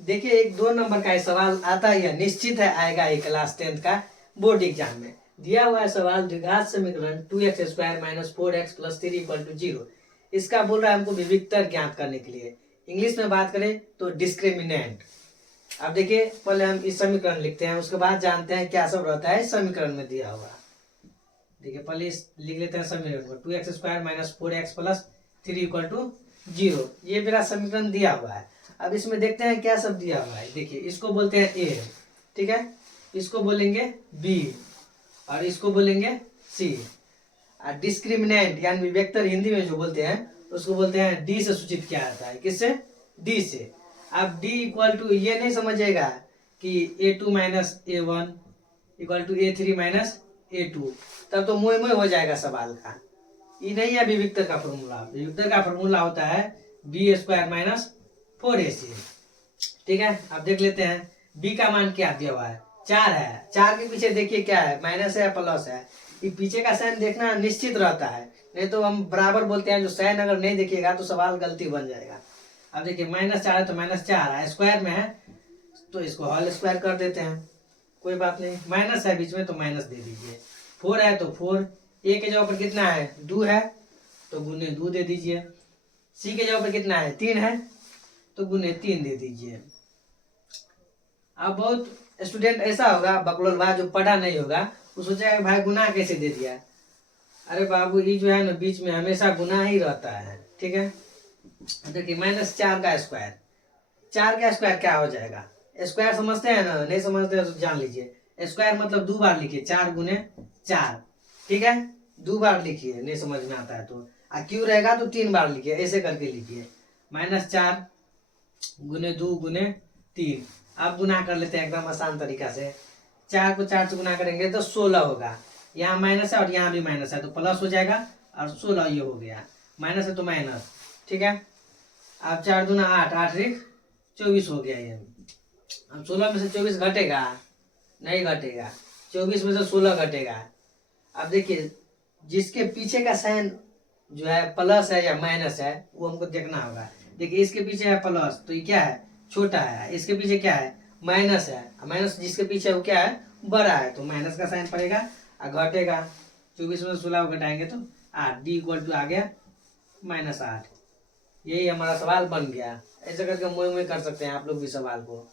देखिए एक 2 नंबर का सवाल आता है, निश्चित है आएगा एक क्लास 10th का बोर्ड एग्जाम में। दिया हुआ है सवाल द्विघात समीकरण 2x² - 4x + 3 = 0। इसका बोल रहा है हमको विविक्तर ज्ञात करने के लिए। इंग्लिश में बात करें तो डिस्क्रिमिनेंट। अब देखिए पहले हम इस समीकरण लिखते हैं, उसके बाद जानते हैं क्या सब रहता है इस समीकरण में दिया हुआ। देखिए पहले इस लिख लेते हैं समीकरण को, 2x² - 4x + 3 = 0। ये मेरा समीकरण दिया हुआ है। अब इसमें देखते हैं क्या सब दिया हुआ है। देखिए इसको बोलते हैं ए, ठीक है, इसको बोलेंगे बी और इसको बोलेंगे सी। और डिस्क्रिमिनेंट यानी विवेक्तर हिंदी में जो बोलते हैं उसको बोलते हैं डी से सूचित किया जाता है। किससे? डी से। अब डी इक्वल टू ये नहीं समझिएगा कि A2 - A1 = A3 - A2, तब तो मोह मोह हो जाएगा सवाल का। ये नहीं है विविक्तर का फॉर्मूला। विविक्तर का फॉर्मूला होता है B² - 4AC। ठीक है, अब देख लेते हैं बी का मान क्या दिया हुआ है, 4 है। 4 के पीछे देखिए क्या है, माइनस है प्लस है। ये पीछे का साइन देखना निश्चित रहता है, नहीं तो हम बराबर बोलते हैं जो साइन अगर नहीं देखिएगा तो सवाल गलती बन जाएगा। अब देखिए -4 है तो -4 है, स्क्वायर में है तो इसको होल स्क्वायर कर देते हैं, कोई बात नहीं। माइनस है बीच में तो माइनस दे दीजिए। 4 है तो 4, ए के जगह पर कितना है 2 है तो गुने 2 दे दीजिए। सी के जगह पर कितना है 3 है तो गुने 3 दे दीजिए। अब बहुत स्टूडेंट ऐसा होगा बकलोलवा जो पढ़ा नहीं होगा, वो सोचेगा भाई गुना कैसे दे दिया। अरे बाबू ये जो है ना बीच में हमेशा गुना ही रहता है, ठीक है। देखिए -4 का स्क्वायर, 4 का स्क्वायर क्या हो जाएगा, स्क्वायर समझते हैं ना, नहीं समझते हैं तो जान लीजिए। स्क्वायर मतलब 2 बार लिखिए, 4 × 4, ठीक है, 2 बार लिखिए, नहीं समझ में आता है तो। क्यों रहेगा तो 3 बार लिखिए, ऐसे करके लिखिए -4 × 2 × 3। अब गुना कर लेते हैं एकदम आसान तरीका से। 4 को 4 से गुना करेंगे तो 16 होगा। यहाँ माइनस है और यहाँ भी माइनस है तो प्लस हो जाएगा और 16 ये हो गया, माइनस है तो माइनस, ठीक है। अब 4 दूना 8, 8 × 24 हो गया ये। अब 16 में से 24 घटेगा, नहीं घटेगा, 24 में से 16 घटेगा। अब देखिए जिसके पीछे का साइन जो है प्लस है या माइनस है वो हमको देखना होगा। देखिए इसके पीछे है प्लस तो ये क्या है छोटा है, इसके पीछे क्या है माइनस है, माइनस जिसके पीछे है वो क्या है बड़ा है, तो माइनस का साइन पड़ेगा और घटेगा। 24 में से 16 को घटाएंगे तो 8, डी इक्वल टू आ गया -8। यही हमारा सवाल बन गया। ऐसे करके मोह मोह कर सकते हैं आप लोग भी सवाल को।